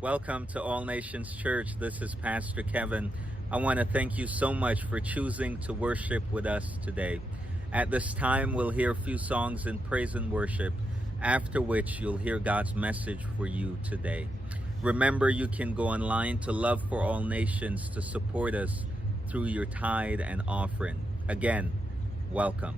Welcome to All Nations Church. This is Pastor Kevin. I want to thank you so much for choosing to worship with us today. At this time, we'll hear a few songs in praise and worship, after which you'll hear God's message for you today. Remember, you can go online to Love for All Nations to support us through your tithe and offering. Again, welcome.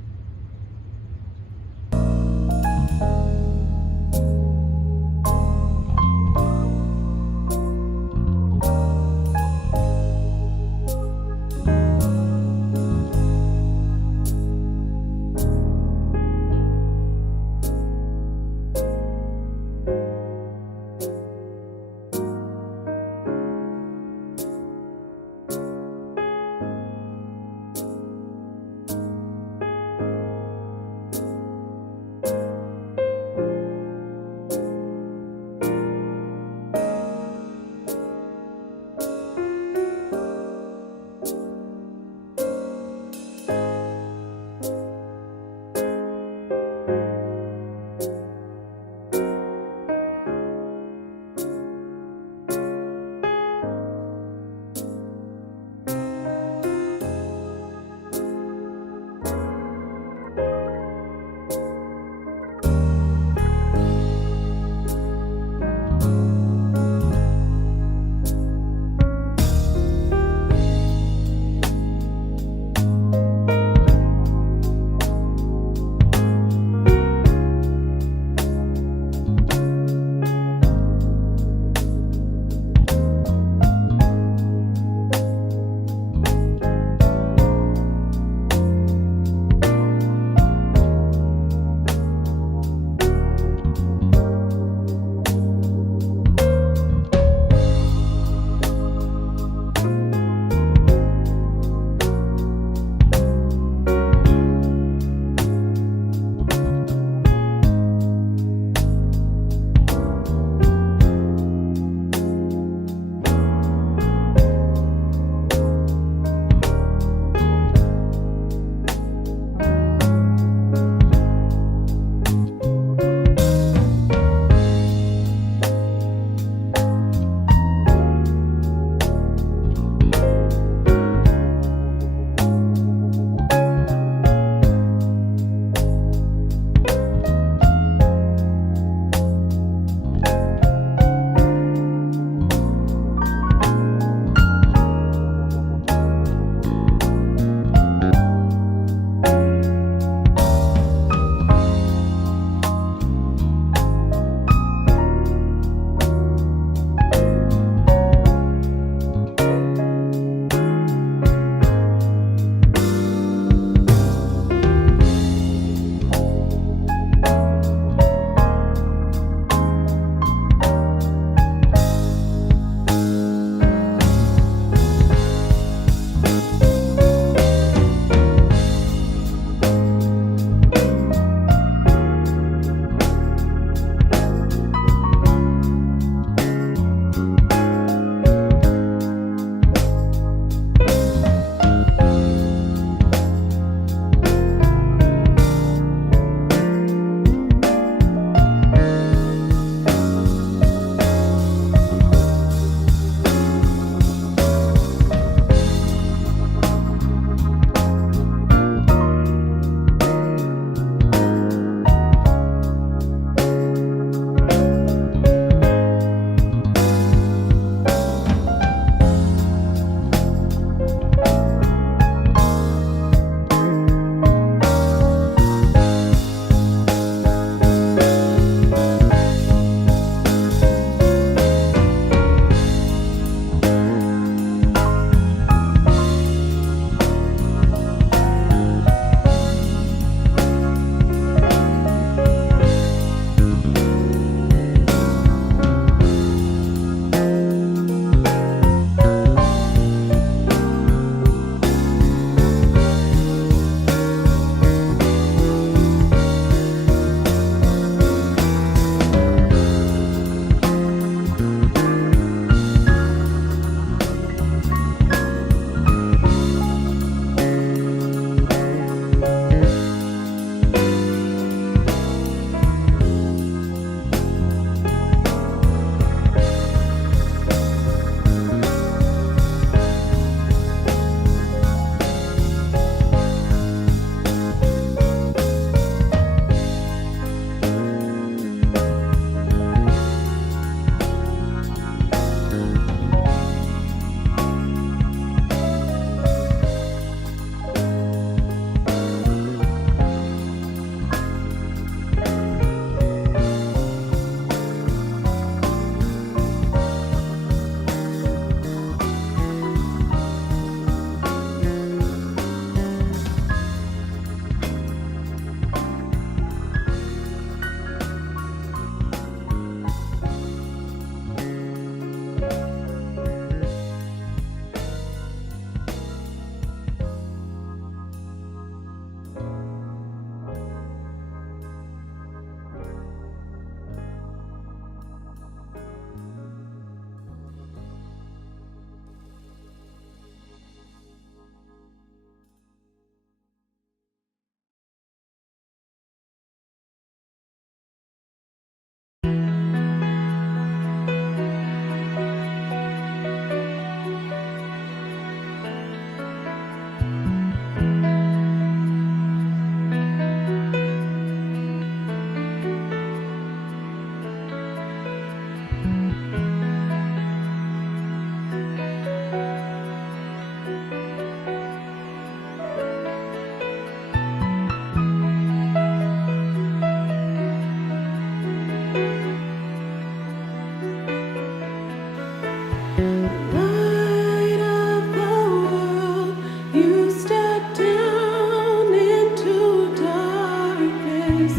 Light of the world, you step down into darkness.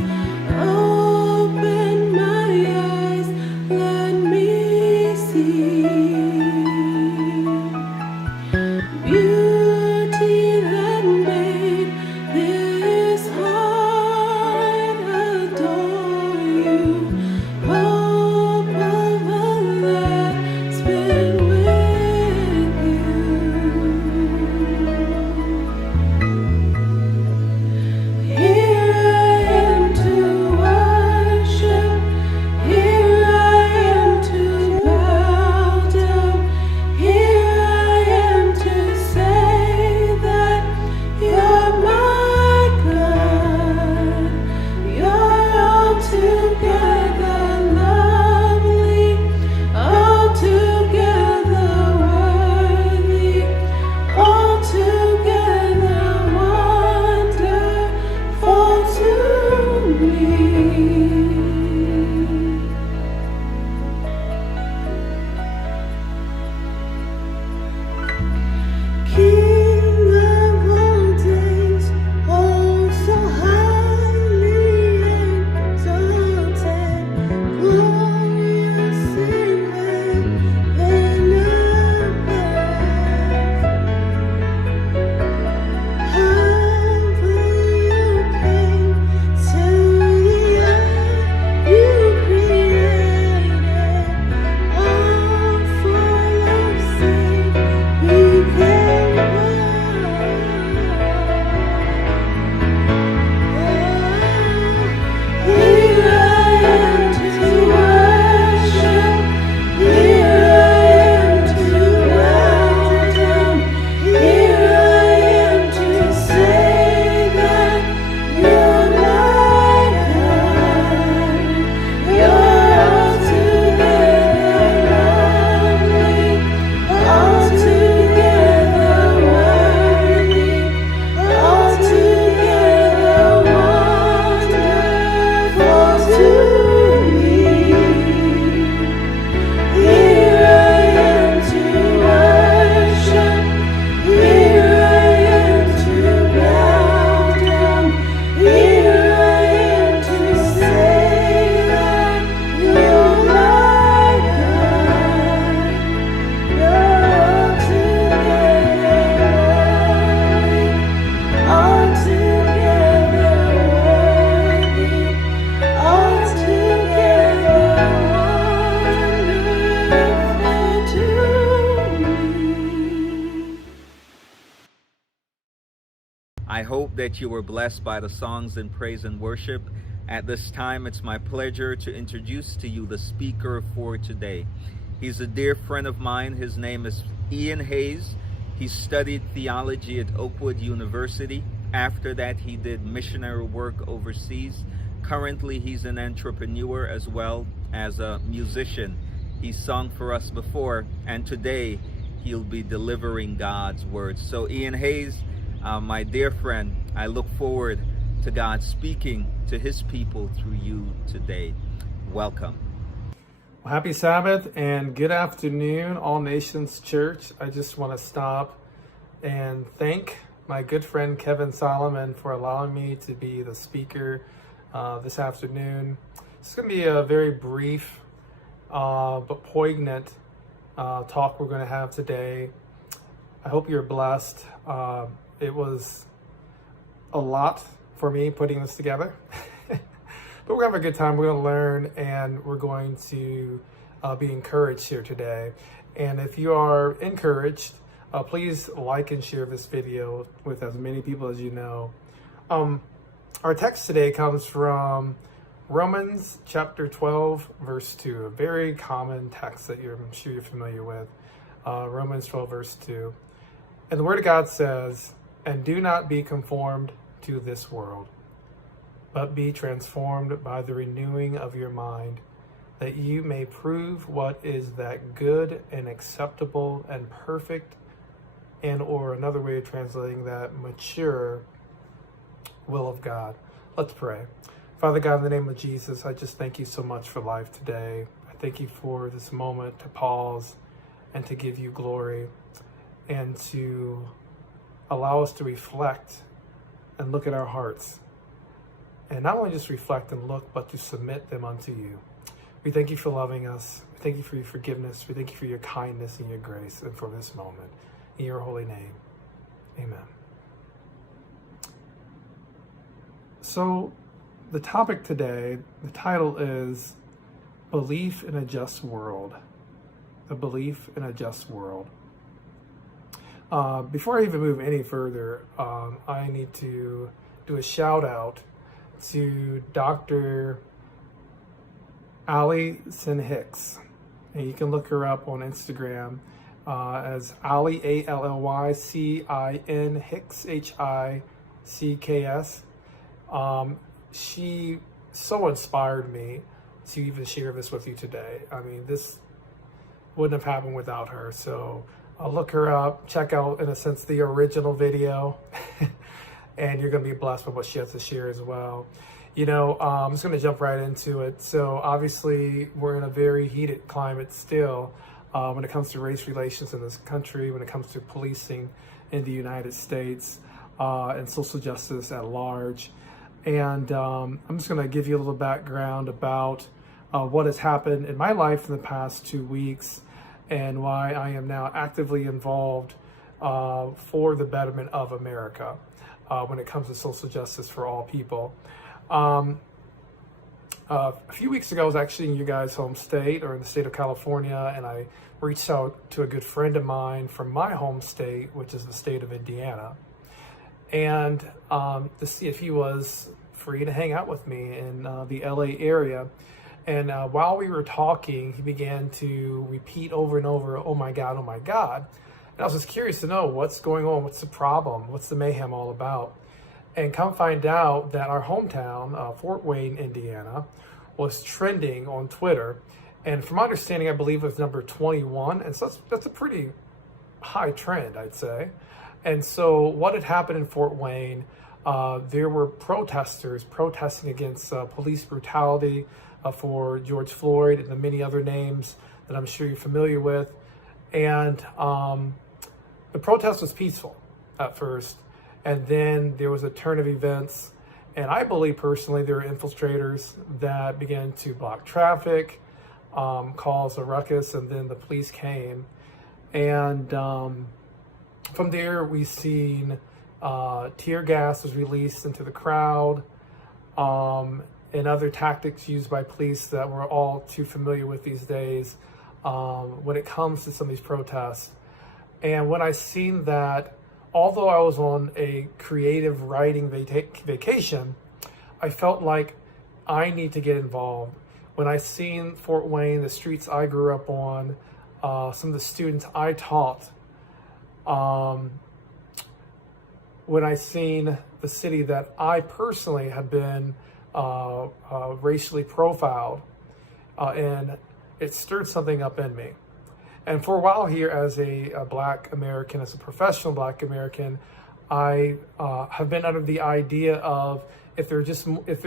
Open my eyes, let me see beauty that made this heart adore you. Hope of a life spent with you. Here I am to worship. Here I am to bow down. Here I am to say that you're my God. You're altogether lovely, altogether worthy, altogether wonderful to me. King of all days, oh so highly exalted, glorious in heaven above. Humbly you came to the earth you created, all for love's sake became one. Here I am to worship. Here I am to bow down. Here I am to say that you're my God. You're altogether lovely, altogether worthy, altogether wonderful to me. Here I am to worship. Here I am to bow down. Here I am to say that you're my God. You're altogether lovely, altogether worthy, altogether wonderful to me. I hope that you were blessed by the songs in praise and worship. At this time, it's my pleasure to introduce to you the speaker for today. He's a dear friend of mine. His name is Ian Hayes. He studied theology at Oakwood University. After that, he did missionary work overseas. Currently, he's an entrepreneur as well as a musician. He's sung for us before, and today he'll be delivering God's word. So Ian Hayes, my dear friend, I look forward to God speaking to his people through you today. Welcome. Well, happy Sabbath and good afternoon, All Nations Church. I just want to stop and thank my good friend Kevin Solomon for allowing me to be the speaker this afternoon. It's going to be a very brief but poignant talk we're going to have today. I hope you're blessed. It was a lot for me putting this together. But we're going to have a good time. We're going to learn and we're going to be encouraged here today. And if you are encouraged, please like and share this video with as many people as you know. Our text today comes from Romans chapter 12, verse 2, a very common text that I'm sure you're familiar with. Romans 12, verse 2. And the Word of God says, "And do not be conformed to this world, but be transformed by the renewing of your mind, that you may prove what is that good and acceptable and perfect," and or another way of translating that, mature will of God. Let's pray. Father God, in the name of Jesus, I just thank you so much for life today. I thank you for this moment to pause and to give you glory, and to allow us to reflect and look at our hearts. And not only just reflect and look, but to submit them unto you. We thank you for loving us. We thank you for your forgiveness. We thank you for your kindness and your grace, and for this moment. In your holy name, amen. So the topic today, the title is Belief in a Just World. A belief in a just world. Before I even move any further, I need to do a shout out to Dr. Allison Hicks. And you can look her up on Instagram as Ally, ALLYCIN Hicks, HICKS. She so inspired me to even share this with you today. I mean, this wouldn't have happened without her. So look her up, check out, in a sense, the original video, and you're going to be blessed with what she has to share as well. You know, I'm just going to jump right into it. So obviously, we're in a very heated climate still when it comes to race relations in this country, when it comes to policing in the United States, and social justice at large. And I'm just going to give you a little background about what has happened in my life in the past 2 weeks, and why I am now actively involved for the betterment of America when it comes to social justice for all people. A few weeks ago, I was actually in you guys' home state, or in the state of California, and I reached out to a good friend of mine from my home state, which is the state of Indiana, and to see if he was free to hang out with me in the LA area. And while we were talking, he began to repeat over and over, "Oh my God, oh my God." And I was just curious to know what's going on, what's the problem, what's the mayhem all about. And come find out that our hometown, Fort Wayne, Indiana, was trending on Twitter. And from my understanding, I believe it was number 21. And so that's a pretty high trend, I'd say. And so what had happened in Fort Wayne, there were protesters protesting against police brutality for George Floyd and the many other names that I'm sure you're familiar with. And the protest was peaceful at first. And then there was a turn of events. And I believe personally there were infiltrators that began to block traffic, cause a ruckus, and then the police came. And from there, we've seen tear gas was released into the crowd, and other tactics used by police that we're all too familiar with these days when it comes to some of these protests. And when I seen that, although I was on a creative writing vacation, I felt like I need to get involved. When I seen Fort Wayne, the streets I grew up on, some of the students I taught, when I seen the city that I personally had been racially profiled, and it stirred something up in me. And for a while here, as a Black American, as a professional Black American, I have been under the idea of if there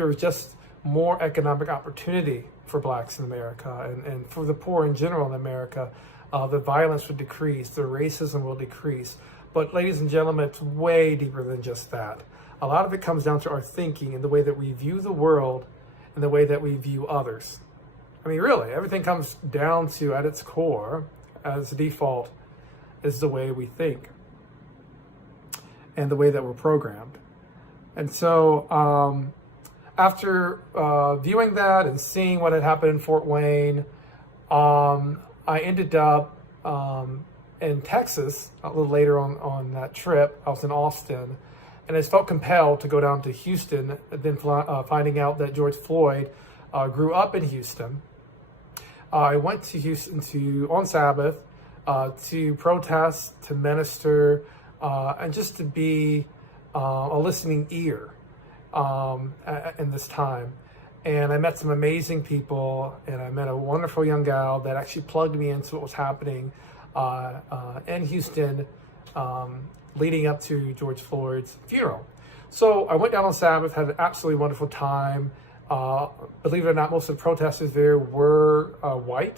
was just more economic opportunity for Blacks in America, and for the poor in general in America, the violence would decrease, the racism will decrease. But ladies and gentlemen, it's way deeper than just that. A lot of it comes down to our thinking and the way that we view the world and the way that we view others. I mean, really, everything comes down to, at its core, as a default, is the way we think and the way that we're programmed. And so after viewing that and seeing what had happened in Fort Wayne, I ended up in Texas a little later on that trip. I was in Austin, and I just felt compelled to go down to Houston, then finding out that George Floyd grew up in Houston. I went to Houston on Sabbath to protest, to minister, and just to be a listening ear in this time. And I met some amazing people, and I met a wonderful young gal that actually plugged me into what was happening in Houston leading up to George Floyd's funeral. So I went down on Sabbath, had an absolutely wonderful time. Believe it or not, most of the protesters there were white,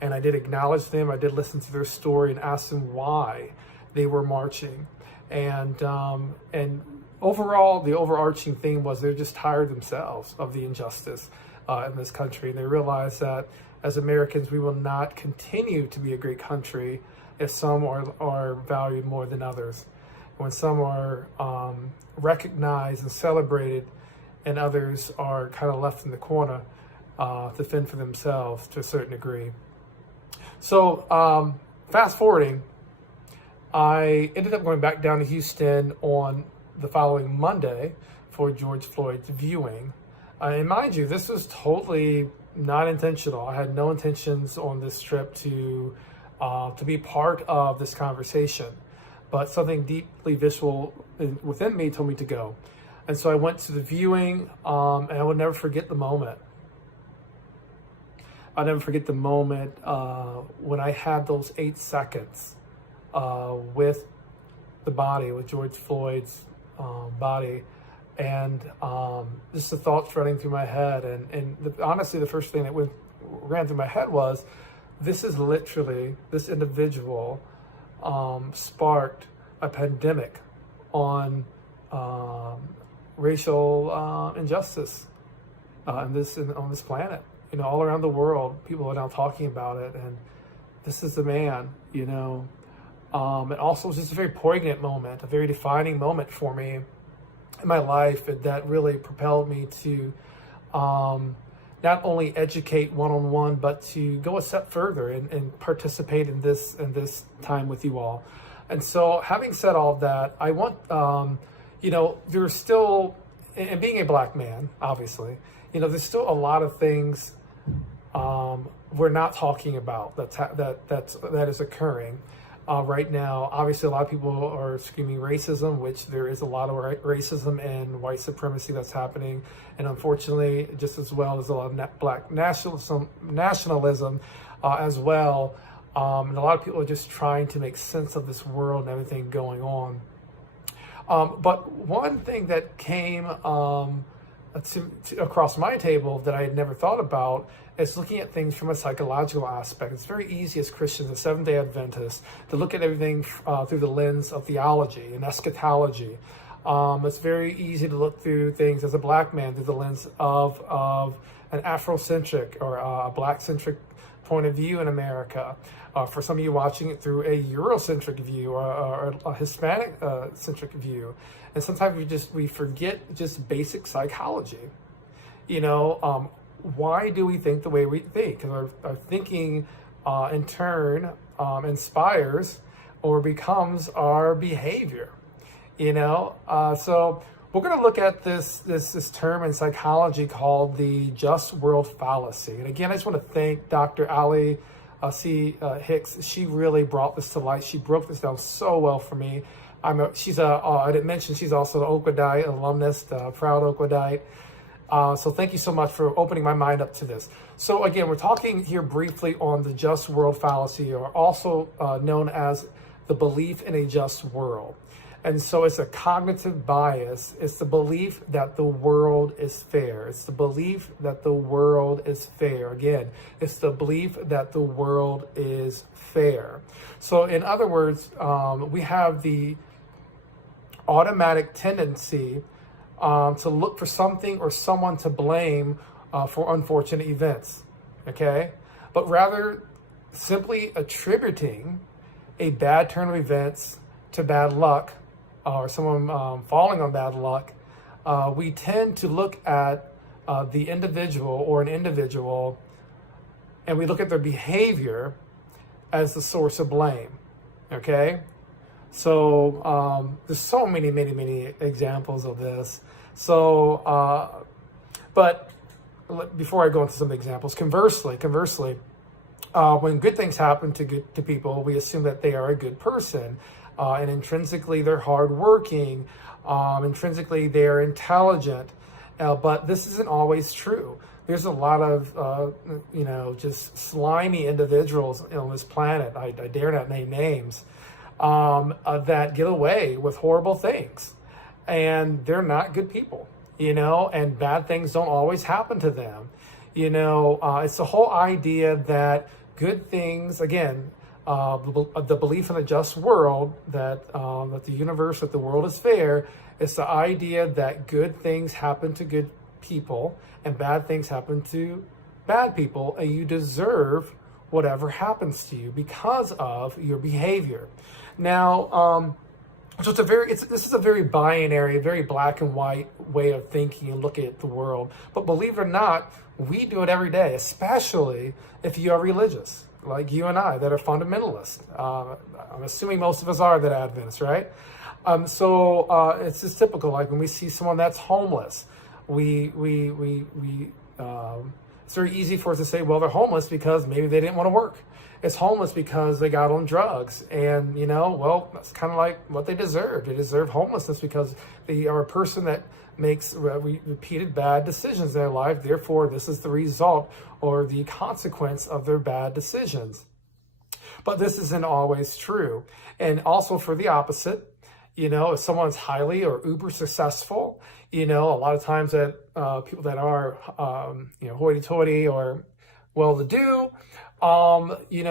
And I did acknowledge them. I did listen to their story and ask them why they were marching. And overall, the overarching theme was they're just tired themselves of the injustice in this country. And they realize that as Americans, we will not continue to be a great country if some are valued more than others. When some are recognized and celebrated and others are kind of left in the corner to fend for themselves to a certain degree. So fast forwarding, I ended up going back down to Houston on the following Monday for George Floyd's viewing. And mind you, this was totally not intentional. I had no intentions on this trip to be part of this conversation, but something deeply visceral within me told me to go. And so I went to the viewing, and I would never forget the moment. I'll never forget the moment when I had those 8 seconds with the body, with George Floyd's body, and just the thoughts running through my head. And honestly, the first thing that ran through my head was, this is literally, this individual sparked a pandemic on racial injustice on this planet. You know, all around the world, people are now talking about it, and this is the man, you know. It also was just a very poignant moment, a very defining moment for me in my life, that really propelled me to not only educate one-on-one, but to go a step further and participate in this time with you all. And so, having said all of that, I want, you know, there's still, and being a Black man, obviously, you know, there's still a lot of things we're not talking about that is occurring right now. Obviously, a lot of people are screaming racism, which there is a lot of racism and white supremacy that's happening, and unfortunately, just as well as a lot of Black nationalism as well. And a lot of people are just trying to make sense of this world and everything going on. But one thing that came across my table that I had never thought about is looking at things from a psychological aspect. It's very easy as Christians, as Seventh-day Adventists, to look at everything through the lens of theology and eschatology. It's very easy to look through things as a Black man through the lens of an Afrocentric or a Black-centric point of view in America. For some of you watching it through a Eurocentric view or a Hispanic-centric view. And sometimes we forget just basic psychology. You know, why do we think the way we think? Because our thinking in turn inspires or becomes our behavior. You know, so we're going to look at this term in psychology called the just world fallacy. And again, I just want to thank Dr. Ali C. Hicks. She really brought this to light. She broke this down so well for me. I didn't mention she's also an Oakwoodite alumnus, proud Oakwoodite. So thank you so much for opening my mind up to this. So again, we're talking here briefly on the just world fallacy, or also known as the belief in a just world. And so it's a cognitive bias. It's the belief that the world is fair. It's the belief that the world is fair. Again, it's the belief that the world is fair. So in other words, we have the automatic tendency to look for something or someone to blame for unfortunate events, okay? But rather simply attributing a bad turn of events to bad luck, or someone falling on bad luck, we tend to look at the individual or an individual, and we look at their behavior as the source of blame, okay? So there's so many examples of this. So, but before I go into some examples, conversely, when good things happen to people, we assume that they are a good person, and intrinsically they're hardworking, intrinsically they are intelligent, but this isn't always true. There's a lot of, just slimy individuals on this planet, I dare not name names, that get away with horrible things. And they're not good people, and bad things don't always happen to them. It's the whole idea that good things, again, the belief in a just world, that the universe, that the world is fair. It's the idea that good things happen to good people and bad things happen to bad people, and you deserve whatever happens to you because of your behavior. Now, so this is a very binary, very black and white way of thinking and looking at the world. But believe it or not, we do it every day, especially if you are religious, like you and I, that are fundamentalists. I'm assuming most of us are that Adventists, right? It's just typical. Like when we see someone that's homeless, it's very easy for us to say, well, they're homeless because maybe they didn't want to work. It's homeless because they got on drugs. And, well, that's kind of like what they deserve. They deserve homelessness because they are a person that makes repeated bad decisions in their life. Therefore, this is the result or the consequence of their bad decisions. But this isn't always true. And also for the opposite, if someone's highly or uber successful, a lot of times that people that are, hoity-toity or well-to-do,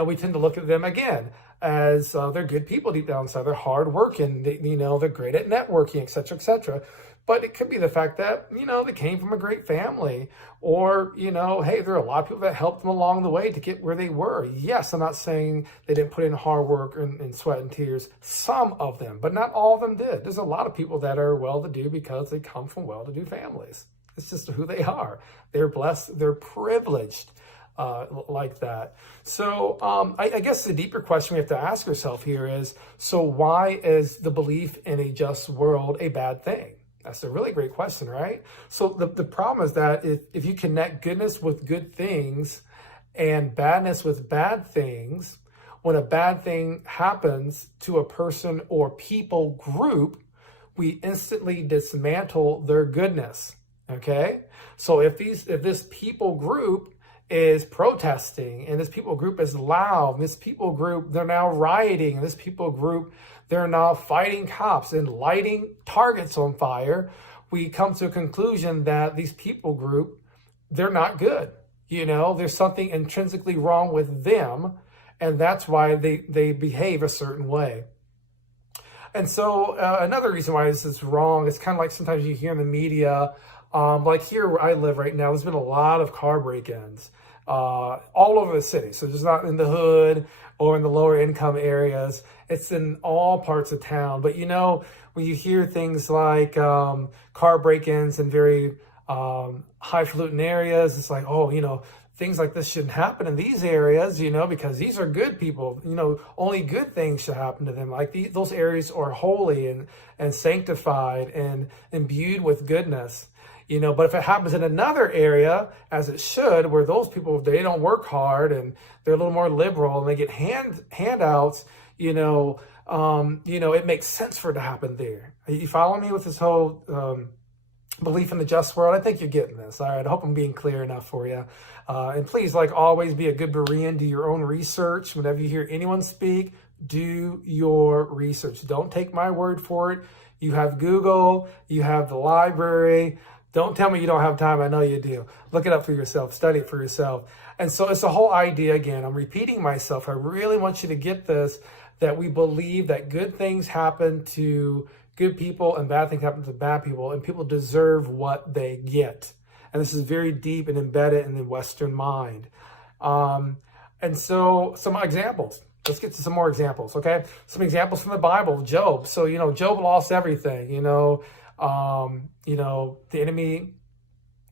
we tend to look at them again as they're good people deep down inside. They're hardworking, they're great at networking, et cetera, et cetera. But it could be the fact that, they came from a great family, or, hey, there are a lot of people that helped them along the way to get where they were. Yes, I'm not saying they didn't put in hard work and sweat and tears. Some of them, but not all of them did. There's a lot of people that are well-to-do because they come from well-to-do families. It's just who they are. They're blessed. They're privileged like that. So I guess the deeper question we have to ask ourselves here is, so why is the belief in a just world a bad thing? That's a really great question, right? So the problem is that if you connect goodness with good things and badness with bad things, when a bad thing happens to a person or people group, we instantly dismantle their goodness, okay? So if this people group is protesting, and this people group is loud, and this people group, they're now rioting, and this people group, they're now fighting cops and lighting targets on fire, we come to a conclusion that these people group, they're not good. There's something intrinsically wrong with them, and that's why they behave a certain way. And so another reason why this is wrong is kind of like sometimes you hear in the media, like here where I live right now, there's been a lot of car break-ins all over the city. So just not in the hood or in the lower income areas. It's in all parts of town. But when you hear things like car break-ins in very highfalutin areas, it's like, things like this shouldn't happen in these areas, because these are good people. Only good things should happen to them. Like those areas are holy and sanctified and imbued with goodness. But if it happens in another area, as it should, where those people, they don't work hard and they're a little more liberal and they get handouts, it makes sense for it to happen there. You follow me with this whole belief in the just world? I think you're getting this. All right, I hope I'm being clear enough for you. And please, like always, be a good Berean. Do your own research. Whenever you hear anyone speak, do your research. Don't take my word for it. You have Google, you have the library. Don't tell me you don't have time. I know you do. Look it up for yourself. Study it for yourself. And so it's the whole idea again. I'm repeating myself. I really want you to get this, that we believe that good things happen to good people and bad things happen to bad people, and people deserve what they get. And this is very deep and embedded in the Western mind. And so some examples. Let's get to some more examples, okay? Some examples from the Bible. Job. So, Job lost everything, the enemy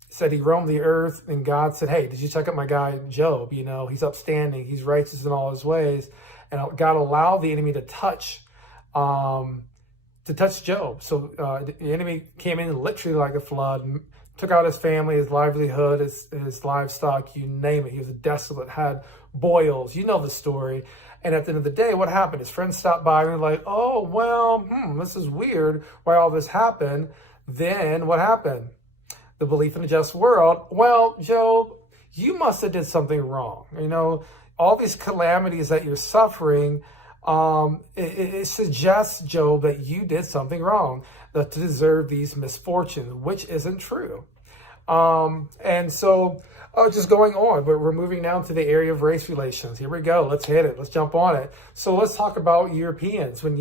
said he roamed the earth, and God said, hey, did you check out my guy Job? He's upstanding, he's righteous in all his ways. And God allowed the enemy to touch Job. So the enemy came in literally like a flood, took out his family, his livelihood, his livestock, you name it. He was desolate, had boils. You know the story. And at the end of the day, what happened? His friends stopped by and were like, oh, well, this is weird why all this happened. Then what happened? The belief in a just world. Well, Job, you must have did something wrong. All these calamities that you're suffering, it suggests, Job, that you did something wrong to deserve these misfortunes, which isn't true. And so Oh, just going on, but we're moving now to the area of race relations. Here we go. Let's hit it. Let's jump on it. So let's talk about Europeans. When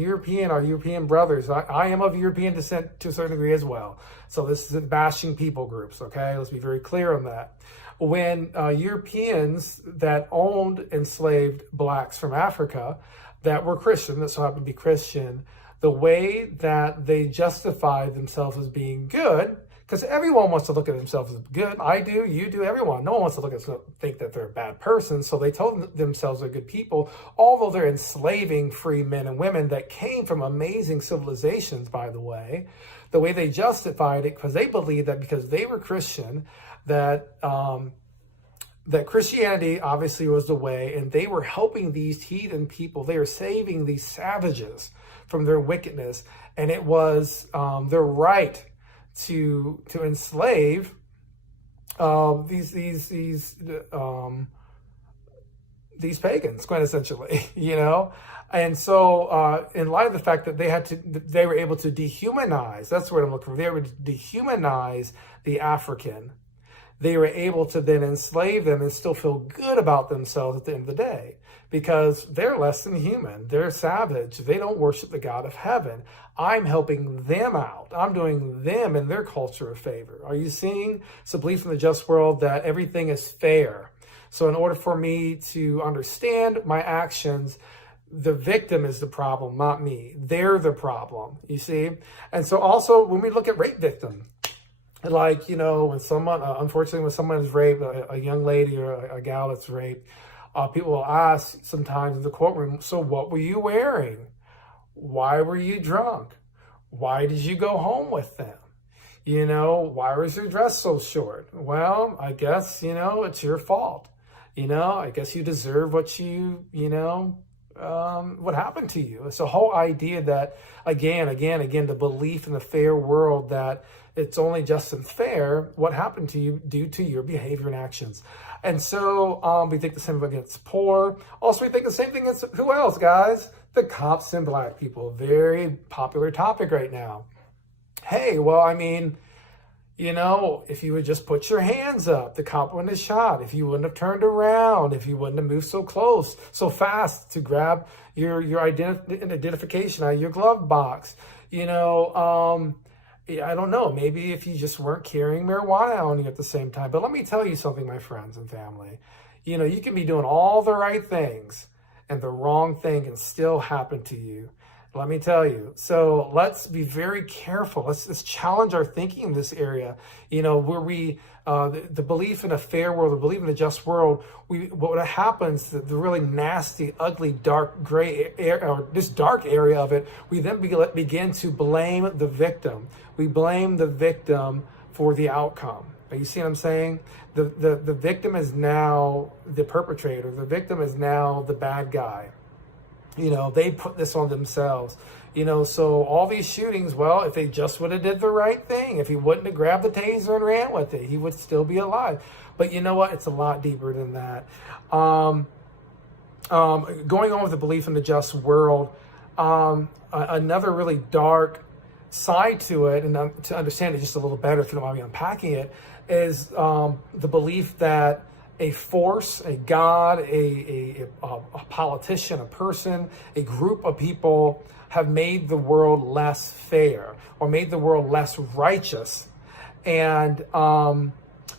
our European brothers, I am of European descent to a certain degree as well. So this isn't bashing people groups, okay? Let's be very clear on that. When Europeans that owned enslaved blacks from Africa that were Christian, that so happened to be Christian, the way that they justified themselves as being good, because everyone wants to look at themselves as good. I do, you do, everyone. No one wants to look at think that they're a bad person. So they told themselves they're good people, although they're enslaving free men and women that came from amazing civilizations, by the way. The way they justified it, because they believed that because they were Christian, that Christianity obviously was the way, and they were helping these heathen people. They were saving these savages from their wickedness, and it was their right to enslave these pagans, quite essentially, you know. And so, in light of the fact that they were able to dehumanize, that's what I'm looking for. They were able to dehumanize the African. They were able to then enslave them and still feel good about themselves at the end of the day, because they're less than human. They're savage. They don't worship the God of heaven. I'm helping them out. I'm doing them and their culture a favor. Are you seeing? It's a belief in the just world that everything is fair. So in order for me to understand my actions, the victim is the problem, not me. They're the problem, you see? And so also when we look at rape victims, like, you know, when someone, unfortunately, when someone is raped, a young lady or a gal that's raped, people will ask sometimes in the courtroom, so what were you wearing? Why were you drunk? Why did you go home with them? You know, why was your dress so short? Well, I guess, you know, it's your fault. You know, I guess you deserve what what happened to you. It's a whole idea that, again, the belief in the fair world that it's only just and fair what happened to you due to your behavior and actions. And so we think the same against poor. Also, we think the same thing against who else, guys? The cops and black people. Very popular topic right now. Hey, well, I mean, you know, if you would just put your hands up, the cop wouldn't have shot. If you wouldn't have turned around, if you wouldn't have moved so close, so fast to grab your identification out of your glove box, you know, I don't know, maybe if you just weren't carrying marijuana on you at the same time. But let me tell you something, my friends and family. You know, you can be doing all the right things and the wrong thing can still happen to you. Let me tell you. So let's be very careful. Let's challenge our thinking in this area. You know, where we, the belief in a fair world, the belief in a just world, what happens, the really nasty, ugly, dark, gray area, or this dark area of it, we then begin to blame the victim. We blame the victim for the outcome. You see what I'm saying? The victim is now the perpetrator. The victim is now the bad guy. You know, they put this on themselves. You know, so all these shootings, well, if they just would have did the right thing, if he wouldn't have grabbed the taser and ran with it, he would still be alive. But you know what? It's a lot deeper than that. Going on with the belief in the just world, another really dark side to it, and to understand it just a little better, if you don't mind me unpacking it, is the belief that a force, a god, a politician, a person, a group of people have made the world less fair or made the world less righteous, and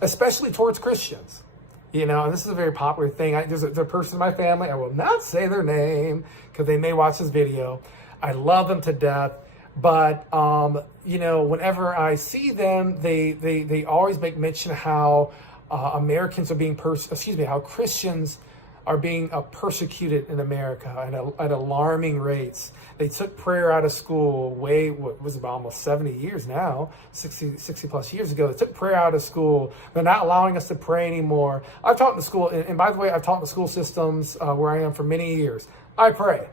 especially towards Christians. You know, and this is a very popular thing. There's a person in my family, I will not say their name because they may watch this video. I love them to death. But, you know, whenever I see them, they always make mention of how Americans are being, how Christians are being persecuted in America at alarming rates. They took prayer out of school what was about almost 70 years now, 60 plus years ago. They took prayer out of school. They're not allowing us to pray anymore. I've taught in the school, and by the way, I've taught in the school systems where I am for many years. I pray.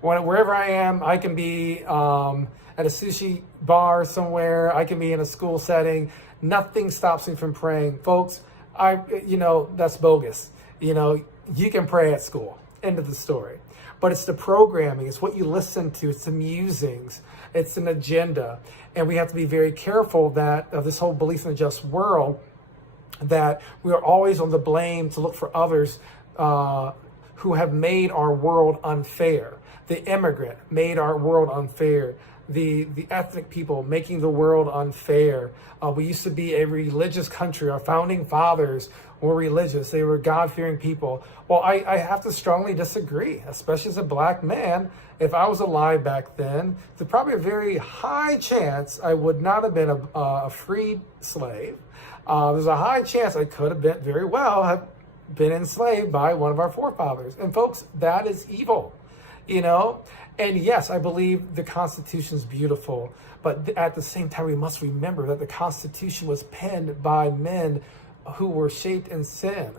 Wherever I am, I can be at a sushi bar somewhere. I can be in a school setting. Nothing stops me from praying. Folks, that's bogus. You know, you can pray at school. End of the story. But it's the programming. It's what you listen to. It's the musings. It's an agenda. And we have to be very careful that this whole belief in a just world that we are always on the blame to look for others who have made our world unfair. The immigrant made our world unfair. The ethnic people making the world unfair. We used to be a religious country. Our founding fathers were religious. They were God-fearing people. Well, I have to strongly disagree, especially as a black man. If I was alive back then, there's probably a very high chance I would not have been a freed slave. There's a high chance I could have been very well have been enslaved by one of our forefathers. And folks, that is evil, you know? And yes, I believe the Constitution is beautiful, but at the same time, we must remember that the Constitution was penned by men who were shaped in sin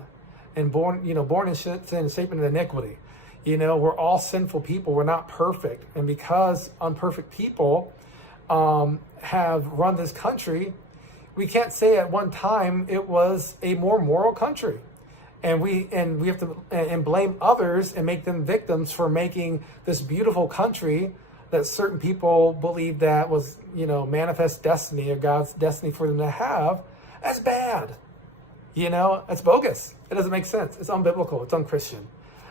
and born in sin and shaped in iniquity. You know, we're all sinful people. We're not perfect. And because unperfect people have run this country, we can't say at one time it was a more moral country. And we have to blame others and make them victims for making this beautiful country that certain people believe that was, manifest destiny or God's destiny for them to have, as bad. It's bogus. It doesn't make sense. It's unbiblical. It's unchristian.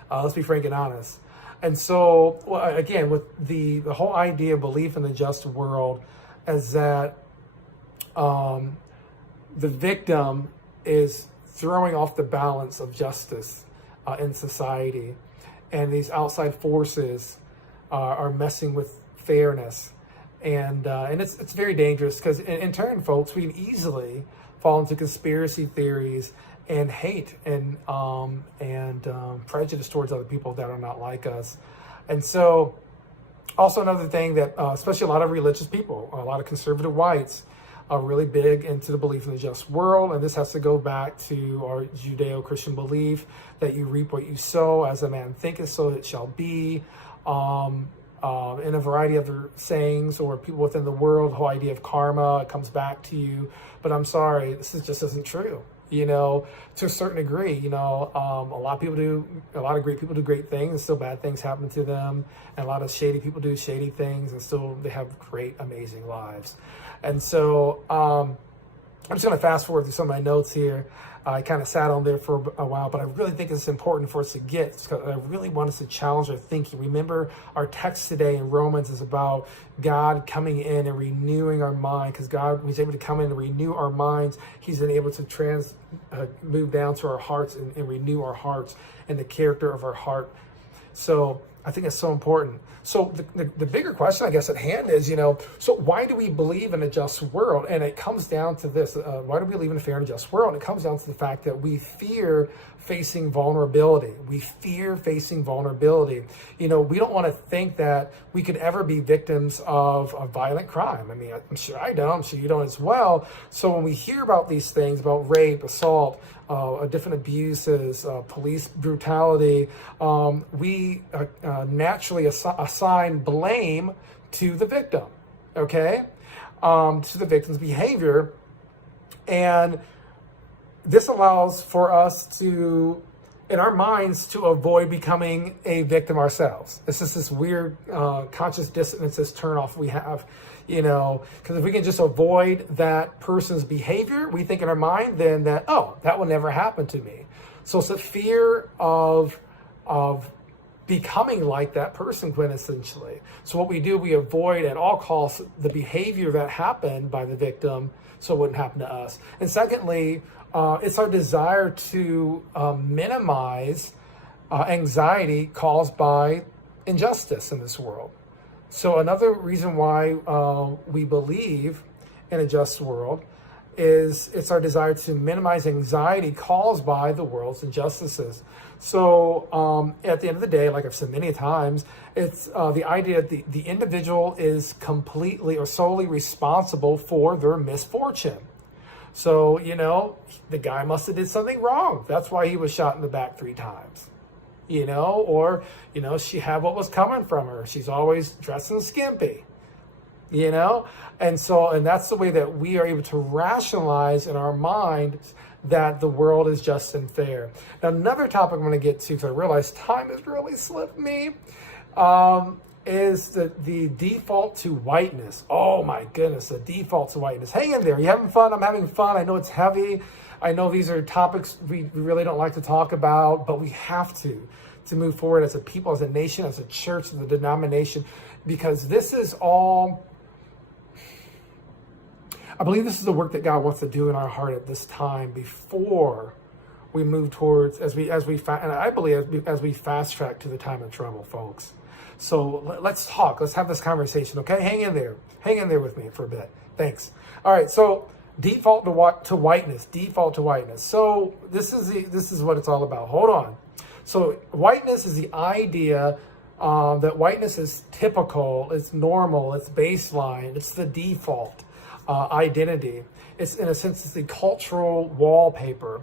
Let's be frank and honest. And so, again, with the whole idea of belief in the just world is that the victim is throwing off the balance of justice in society. And these outside forces are messing with fairness. And it's very dangerous because in turn, folks, we can easily fall into conspiracy theories and hate and prejudice towards other people that are not like us. And so also another thing that especially a lot of religious people, a lot of conservative whites are really big into the belief in the just world. And this has to go back to our Judeo-Christian belief that you reap what you sow, as a man thinketh, so it shall be. In a variety of other sayings or people within the world, the whole idea of karma, it comes back to you. But I'm sorry, just isn't true. To a certain degree, a lot of great people do great things and still bad things happen to them. And a lot of shady people do shady things and still they have great, amazing lives. And so I'm just going to fast forward through some of my notes here. I kind of sat on there for a while, but I really think it's important for us to get, because I really want us to challenge our thinking. Remember, our text today in Romans is about God coming in and renewing our mind, because God was able to come in and renew our minds. He's been able to move down to our hearts and renew our hearts and the character of our heart. So I think it's so important. So the bigger question, I guess, at hand is, so why do we believe in a just world? And it comes down to this. Why do we believe in a fair and just world? And it comes down to the fact that we fear facing vulnerability. We fear facing vulnerability. We don't want to think that we could ever be victims of a violent crime. I mean, I'm sure I don't. I'm sure you don't as well. So when we hear about these things, about rape, assault, different abuses, police brutality, we naturally assign blame to the victim, okay? To the victim's behavior. And this allows for us to, in our minds, to avoid becoming a victim ourselves. It's just this weird conscious dissonance, this turnoff we have, because if we can just avoid that person's behavior, we think in our mind then that, that will never happen to me. So it's a fear of becoming like that person, quintessentially. So what we do, we avoid at all costs the behavior that happened by the victim so it wouldn't happen to us. And secondly, it's our desire to minimize anxiety caused by injustice in this world. So another reason why we believe in a just world is it's our desire to minimize anxiety caused by the world's injustices. So at the end of the day, like I've said many times, it's the idea that the individual is completely or solely responsible for their misfortune. So, the guy must have did something wrong. That's why he was shot in the back 3 times. Or she had what was coming from her. She's always dressing skimpy, and that's the way that we are able to rationalize in our mind that the world is just and fair. Now, another topic I'm going to get to, because I realize time has really slipped me, is the default to whiteness. Oh my goodness, the default to whiteness. Hang in there. You having fun? I'm having fun. I know it's heavy. I know these are topics we really don't like to talk about, but we have to move forward as a people, as a nation, as a church, as a denomination, because this is all, I believe this is the work that God wants to do in our heart at this time before we move towards, and I believe as we fast track to the time of trouble, folks. So let's talk. Let's have this conversation, okay? Hang in there. Hang in there with me for a bit. Thanks. All right. So default to whiteness. Default to whiteness. So this is what it's all about. Hold on. So whiteness is the idea that whiteness is typical, it's normal, it's baseline, it's the default identity. It's, in a sense, it's the cultural wallpaper.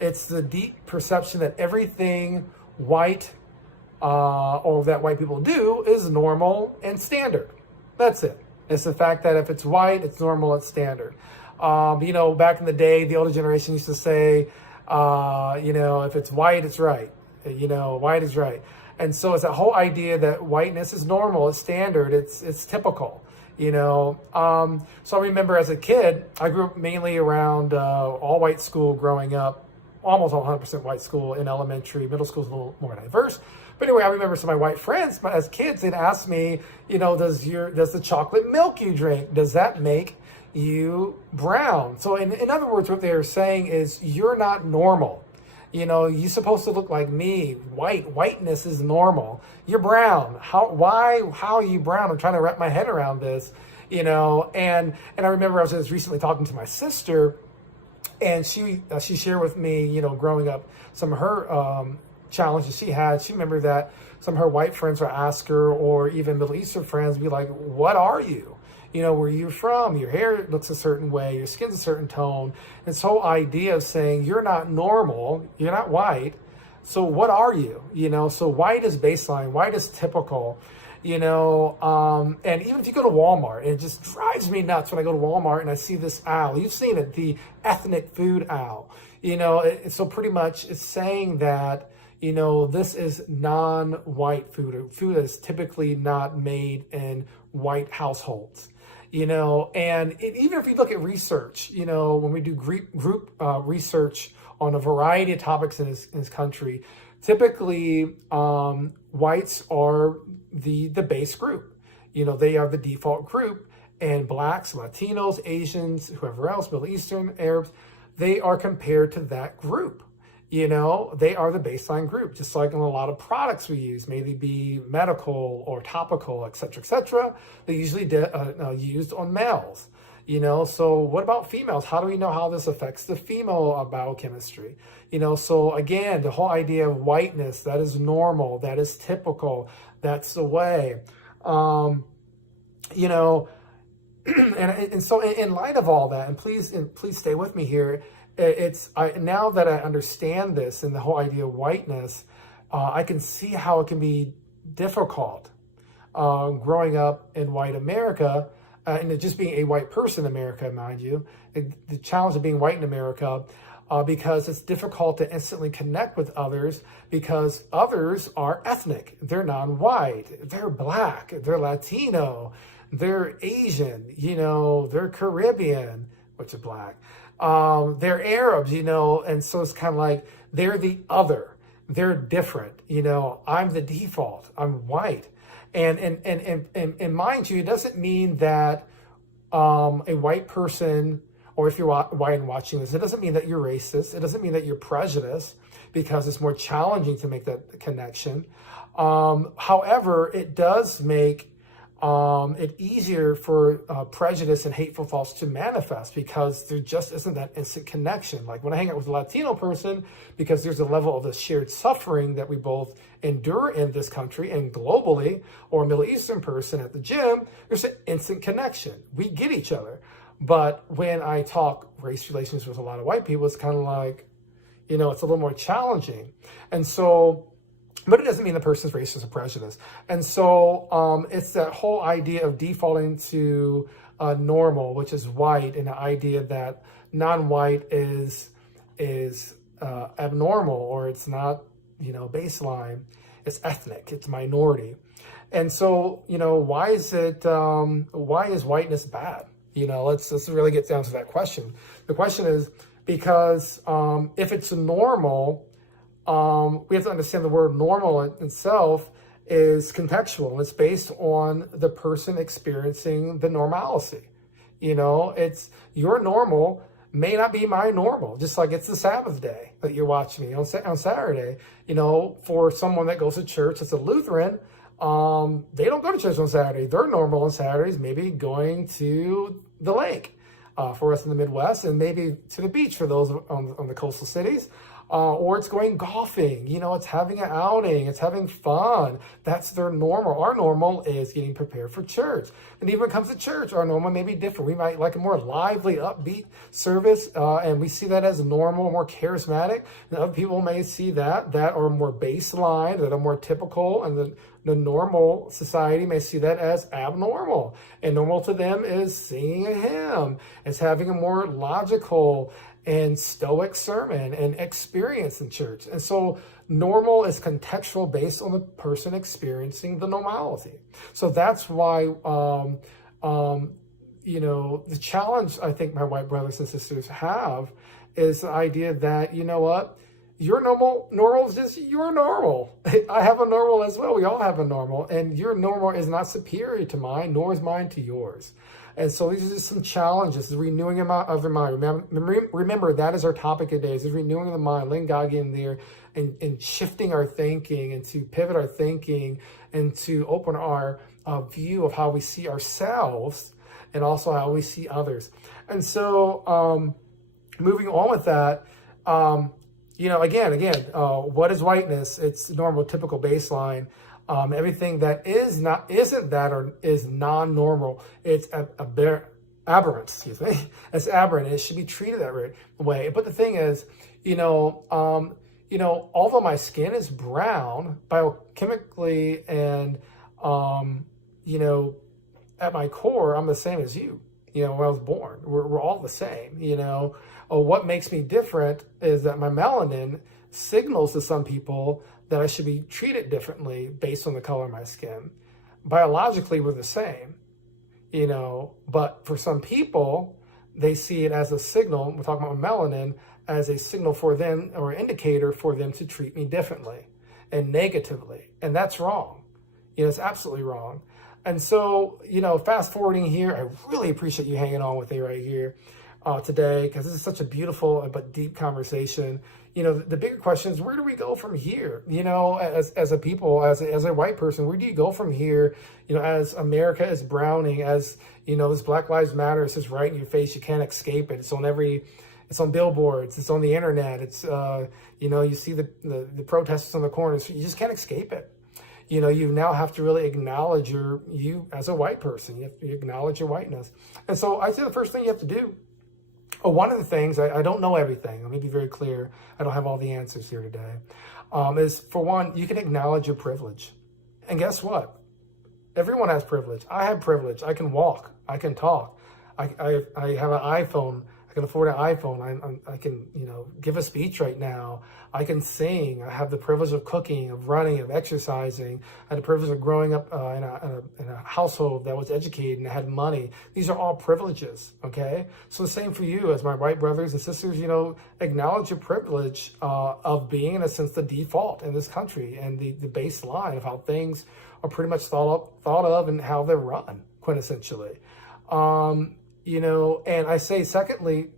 It's the deep perception that everything white or that white people do is normal and standard. That's it. It's the fact that if it's white, it's normal, it's standard. Back in the day, the older generation used to say, if it's white, it's right. White is right. And so it's that whole idea that whiteness is normal, it's standard, it's typical. So I remember as a kid, I grew up mainly around all white school growing up, almost all 100% white school in elementary. Middle school is a little more diverse. But anyway, I remember some of my white friends, but as kids, they'd ask me, does the chocolate milk you drink, does that make you brown? So in other words, what they're saying is you're not normal. You're supposed to look like me. Whiteness is normal. You're brown. How are you brown? I'm trying to wrap my head around this, and I remember I was recently talking to my sister, and she shared with me, growing up, some of her challenges she had. She remembered that some of her white friends would ask her, or even Middle Eastern friends, be like, what are you? Where you're from, your hair looks a certain way, your skin's a certain tone. This whole idea of saying you're not normal, you're not white, so what are you? So white is baseline, white is typical, and even if you go to Walmart, it just drives me nuts when I go to Walmart and I see this aisle. You've seen it, the ethnic food aisle. So pretty much it's saying that, this is non-white food, or food that is typically not made in white households. And even if you look at research, when we do group research on a variety of topics in this country, typically whites are the base group. They are the default group, and blacks, Latinos, Asians, whoever else, Middle Eastern, Arabs, they are compared to that group. They are the baseline group, just like in a lot of products we use, maybe be medical or topical, et cetera, they're usually used on males. So what about females? How do we know how this affects the female biochemistry? So again, the whole idea of whiteness, that is normal, that is typical, that's the way. And so in light of all that, and please stay with me here, now that I understand this and the whole idea of whiteness, I can see how it can be difficult growing up in white America, and it just being a white person in America, mind you, the challenge of being white in America, because it's difficult to instantly connect with others, because others are ethnic, they're non-white, they're black, they're Latino, they're Asian, they're Caribbean, which is black. They're Arabs, and so it's kind of like they're the other, they're different, I'm the default, I'm white. And mind you, it doesn't mean that a white person, or if you're white and watching this, it doesn't mean that you're racist. It doesn't mean that you're prejudiced, because it's more challenging to make that connection. However, it does make it easier for prejudice and hateful thoughts to manifest, because there just isn't that instant connection. Like when I hang out with a Latino person, because there's a level of the shared suffering that we both endure in this country and globally, or a Middle Eastern person at the gym, there's an instant connection. We get each other. But when I talk race relations with a lot of white people, it's kind of like, it's a little more challenging. And so, but it doesn't mean the person's racist or prejudiced. And so it's that whole idea of defaulting to normal, which is white, and the idea that non-white is abnormal, or it's not, baseline. it's ethnic, it's minority. And so, why is whiteness bad? Let's really get down to that question. The question is because if it's normal, we have to understand the word normal itself is contextual. It's based on the person experiencing the normalcy. It's your normal may not be my normal, just like it's the Sabbath day that you're watching me on Saturday. For someone that goes to church as a Lutheran, they don't go to church on Saturday. They're normal on Saturdays, maybe going to the lake for us in the Midwest, and maybe to the beach for those on the coastal cities. Or it's going golfing, it's having an outing, it's having fun. That's their normal. Our normal is getting prepared for church. And even when it comes to church, our normal may be different. We might like a more lively, upbeat service, and we see that as normal, more charismatic. And other people may see that are more baseline, that are more typical, and the normal society may see that as abnormal. And normal to them is singing a hymn, is having a more logical and stoic sermon and experience in church. And so normal is contextual based on the person experiencing the normality. So that's why, the challenge I think my white brothers and sisters have is the idea that, your normal is just your normal. I have a normal as well. We all have a normal, and your normal is not superior to mine, nor is mine to yours. And so these are just some challenges, the renewing of the mind. Remember, that is our topic today, is renewing the mind, letting God get in there and shifting our thinking and to pivot our thinking and to open our view of how we see ourselves and also how we see others. And so moving on with that, again, what is whiteness? It's normal, typical baseline. Everything that isn't that or is non-normal, it's aberrant. Excuse me, it's aberrant. It should be treated that way. But the thing is, although my skin is brown biochemically, and at my core, I'm the same as you. When I was born, we're all the same. What makes me different is that my melanin signals to some people that I should be treated differently based on the color of my skin. Biologically, we're the same, but for some people, they see it as a signal, we're talking about melanin, as a signal for them or an indicator for them to treat me differently and negatively. And that's wrong. It's absolutely wrong. And so, fast forwarding here, I really appreciate you hanging on with me right here today, because this is such a beautiful but deep conversation. The bigger question is, where do we go from here? As a people, as a white person, where do you go from here? As America is browning, as this Black Lives Matter is just right in your face. You can't escape it. It's on billboards. It's on the internet. It's you see the protesters on the corners. You just can't escape it. You now have to really acknowledge you as a white person. You have to acknowledge your whiteness. And so I say the first thing you have to do. One of the things, I don't know everything. Let me be very clear. I don't have all the answers here today. Is, for one, you can acknowledge your privilege. And guess what? Everyone has privilege. I have privilege. I can walk. I can talk. I have an iPhone. I can afford an iPhone. I can, give a speech right now. I can sing. I have the privilege of cooking, of running, of exercising. I had the privilege of growing up in a household that was educated and had money. These are all privileges, okay? So the same for you as my white brothers and sisters, acknowledge your privilege of being, in a sense, the default in this country and the baseline of how things are pretty much thought of and how they're run, quintessentially. And I say, secondly,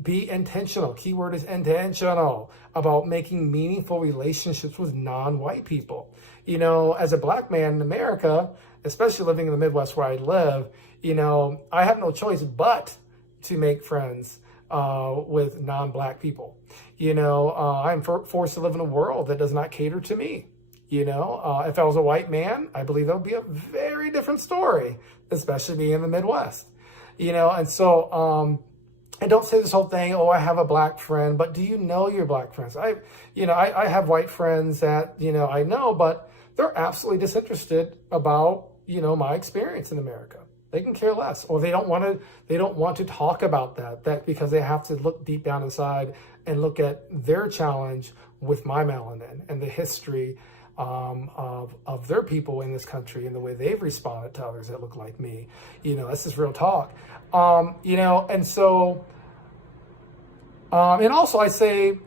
be intentional. Keyword is intentional about making meaningful relationships with non-white people. As a Black man in America, especially living in the Midwest where I live, I have no choice but to make friends with non-Black people. I'm forced to live in a world that does not cater to me. If I was a white man, I believe that would be a very different story, especially being in the Midwest. And so, and don't say this whole thing, I have a Black friend, but do you know your Black friends? I have white friends that, I know, but they're absolutely disinterested about, my experience in America. They can care less, or they don't want to talk about that because they have to look deep down inside and look at their challenge with my melanin and the history of their people in this country and the way they've responded to others that look like me. That's just real talk. And so, and also I say,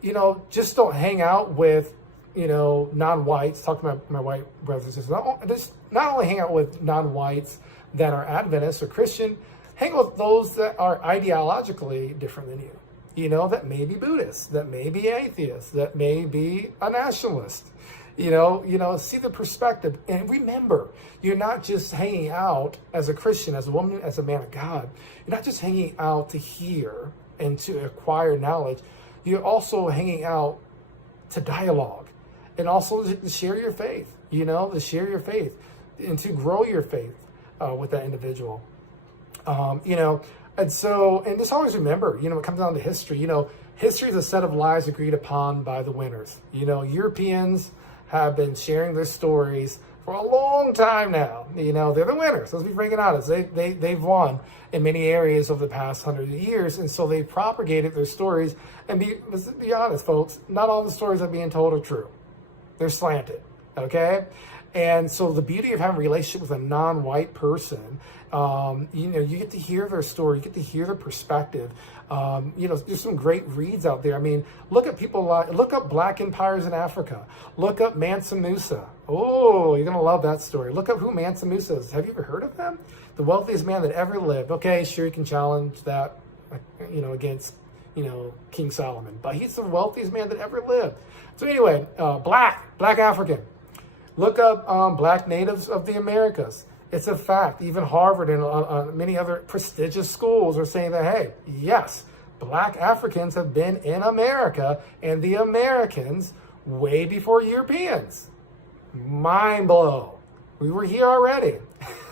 just don't hang out with, non-whites. Talk to my white brothers and sisters. Not only hang out with non-whites that are Adventists or Christian, hang with those that are ideologically different than you. That may be Buddhist, that may be atheist, that may be a nationalist. See the perspective. And remember, you're not just hanging out as a Christian, as a woman, as a man of God. You're not just hanging out to hear and to acquire knowledge. You're also hanging out to dialogue and also to share your faith, to share your faith and to grow your faith with that individual. And just always remember, it comes down to history. History is a set of lies agreed upon by the winners. Europeans have been sharing their stories for a long time now. They're the winners. Let's be frank and honest. They've won in many areas over the past 100 years, and so they've propagated their stories. And let's be honest, folks, not all the stories that are being told are true. They're slanted, okay? And so the beauty of having a relationship with a non-white person, you get to hear their story, you get to hear their perspective. There's some great reads out there. I mean, look up Black empires in Africa. Look up Mansa Musa. Oh, you're going to love that story. Look up who Mansa Musa is. Have you ever heard of him? The wealthiest man that ever lived. Okay, sure, you can challenge that, against, King Solomon. But he's the wealthiest man that ever lived. So anyway, Black African. Look up Black natives of the Americas. It's a fact. Even Harvard and many other prestigious schools are saying that, hey, yes, Black Africans have been in America and the Americans way before Europeans. Mind blow. We were here already.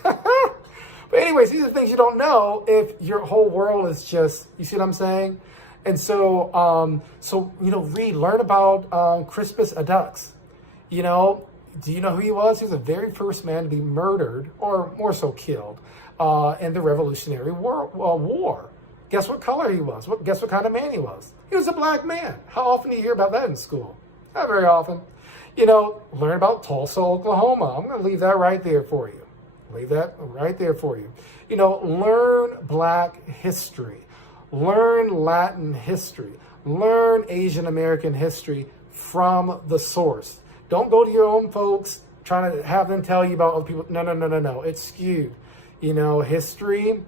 But anyways, these are things you don't know if your whole world is just, you see what I'm saying? And so, learn about Crispus Attucks. Do you know who he was? He was the very first man to be murdered, or more so killed, in the Revolutionary War. Guess what color he was? Guess what kind of man he was? He was a black man. How often do you hear about that in school? Not very often. Learn about Tulsa, Oklahoma. I'm going to leave that right there for you. Leave that right there for you. Learn Black history. Learn Latin history. Learn Asian American history from the source. Don't go to your own folks trying to have them tell you about other people. No. It's skewed. History,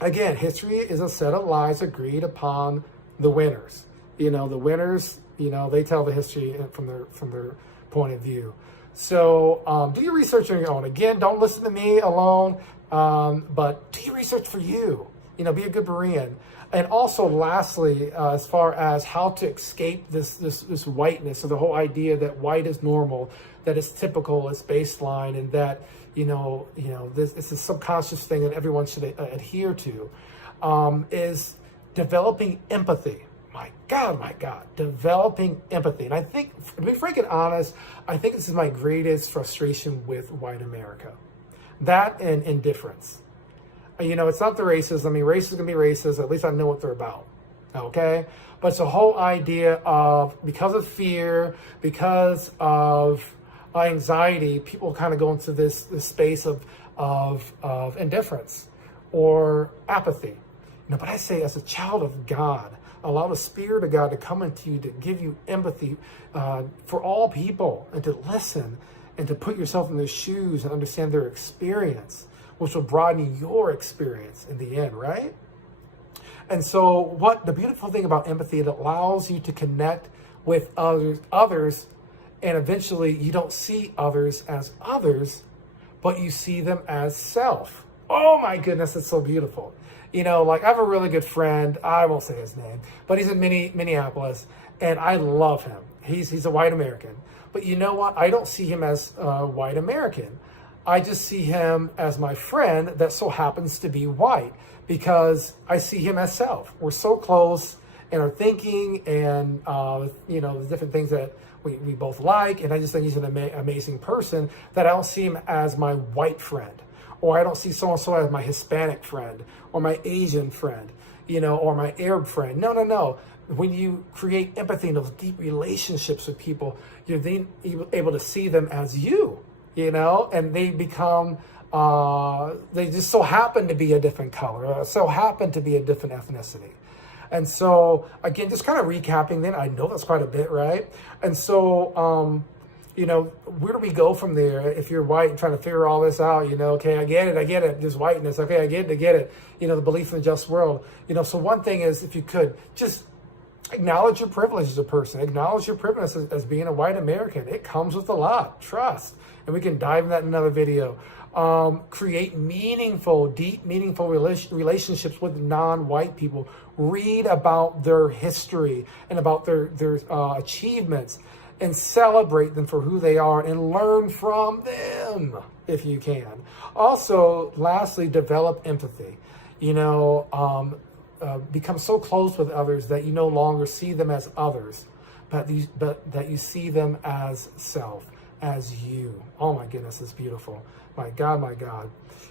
again, history is a set of lies agreed upon the winners. The winners, they tell the history from their point of view. So do your research on your own. Again, don't listen to me alone, but do your research for you. Be a good Berean. And also, lastly, as far as how to escape this whiteness, so the whole idea that white is normal, that it's typical, it's baseline, and that this is a subconscious thing that everyone should adhere to, is developing empathy. My God, developing empathy. And I think, to be frank and honest, I think this is my greatest frustration with white America. That and indifference. It's not the racism. I mean, racists can be racist. At least I know what they're about. Okay? But it's a whole idea of, because of fear, because of anxiety, people kind of go into this space of indifference or apathy. But I say, as a child of God, allow the Spirit of God to come into you, to give you empathy for all people, and to listen and to put yourself in their shoes and understand their experience, which will broaden your experience in the end, right? And so what the beautiful thing about empathy, it allows you to connect with others, and eventually you don't see others as others, but you see them as self. Oh my goodness, it's so beautiful. I have a really good friend, I won't say his name, but he's in Minneapolis, and I love him. He's a white American. But you know what? I don't see him as a white American. I just see him as my friend that so happens to be white, because I see him as self. We're so close in our thinking and, the different things that we both like. And I just think he's an amazing person, that I don't see him as my white friend, or I don't see so-and-so as my Hispanic friend, or my Asian friend, or my Arab friend. No. when you create empathy and those deep relationships with people, you're then able to see them as you, and they become, they just so happen to be a different color, or so happen to be a different ethnicity. And so, again, just kind of recapping then, I know that's quite a bit, right? And so, where do we go from there if you're white and trying to figure all this out? Okay, I get it, there's whiteness. Okay, I get it. The belief in the just world. So one thing is, if you could, just acknowledge your privilege as a person. Acknowledge your privilege as being a white American. It comes with a lot, trust. And we can dive in that in another video. Create deep, meaningful relationships with non-white people. Read about their history and about their achievements, and celebrate them for who they are and learn from them if you can. Also, lastly, develop empathy. Become so close with others that you no longer see them as others, but that you see them as self, as you. Oh my goodness, it's beautiful. My God, my God.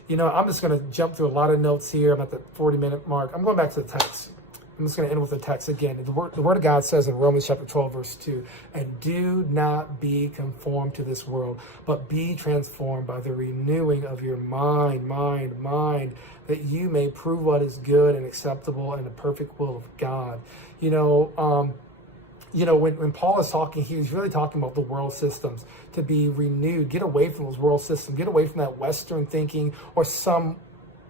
I'm just going to jump through a lot of notes here. I'm at the 40-minute mark. I'm going back to the text. I'm just going to end with the text again. The word of God says in Romans chapter 12, verse 2, and do not be conformed to this world, but be transformed by the renewing of your mind, that you may prove what is good and acceptable and the perfect will of God. When Paul is talking, he's really talking about the world systems, to be renewed, get away from those world systems, get away from that Western thinking or some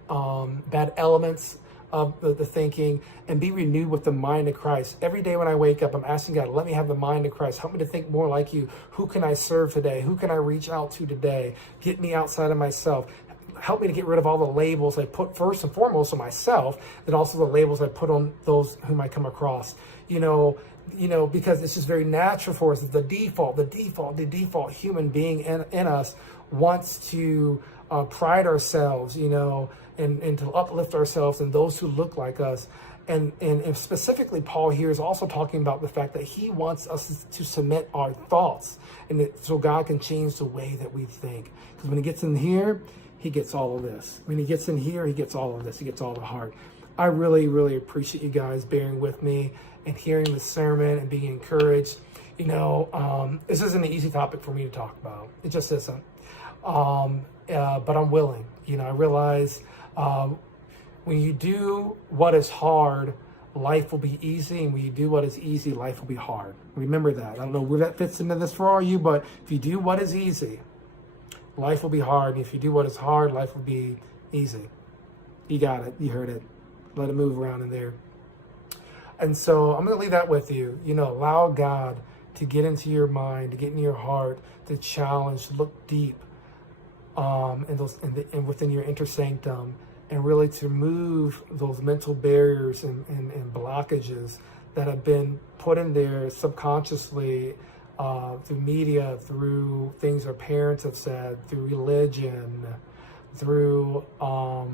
bad elements of the thinking, and be renewed with the mind of Christ. Every day when I wake up, I'm asking God, let me have the mind of Christ. Help me to think more like you. Who can I serve today? Who can I reach out to today? Get me outside of myself. Help me to get rid of all the labels I put first and foremost on myself, and also the labels I put on those whom I come across. Because it's just very natural for us. The default human being in us wants to pride ourselves, and to uplift ourselves and those who look like us. And specifically, Paul here is also talking about the fact that he wants us to submit our thoughts, and so God can change the way that we think. Because when he gets in here, he gets all of this. When he gets in here, he gets all of this. He gets all the heart. I really, really appreciate you guys bearing with me and hearing the sermon and being encouraged. This isn't an easy topic for me to talk about. It just isn't. But I'm willing. I realize when you do what is hard, life will be easy. And when you do what is easy, life will be hard. Remember that. I don't know where that fits into this for all you, but if you do what is easy, life will be hard. And if you do what is hard, life will be easy. You got it. You heard it. Let it move around in there. And so I'm going to leave that with you. Allow God to get into your mind, to get into your heart, to challenge, to look deep and within your inner sanctum, and really to remove those mental barriers and blockages that have been put in there subconsciously through media, through things our parents have said, through religion, through all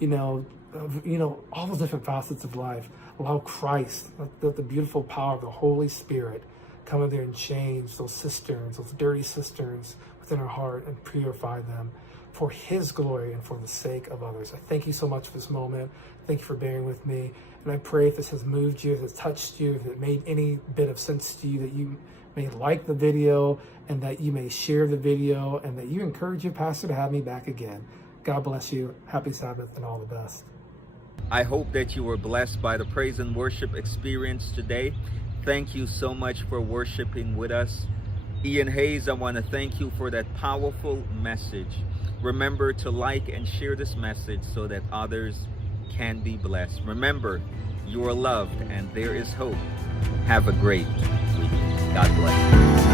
those different facets of life. Allow Christ, the beautiful power of the Holy Spirit, come in there and change those cisterns, those dirty cisterns within our heart, and purify them for his glory and for the sake of others. I thank you so much for this moment. Thank you for bearing with me. And I pray if this has moved you, if it's touched you, if it made any bit of sense to you, that you may like the video and that you may share the video and that you encourage your pastor to have me back again. God bless you. Happy Sabbath and all the best. I hope that you were blessed by the praise and worship experience today. Thank you so much for worshiping with us. Ian Hayes, I want to thank you for that powerful message. Remember to like and share this message so that others can be blessed. Remember, you are loved and there is hope. Have a great week. God bless you.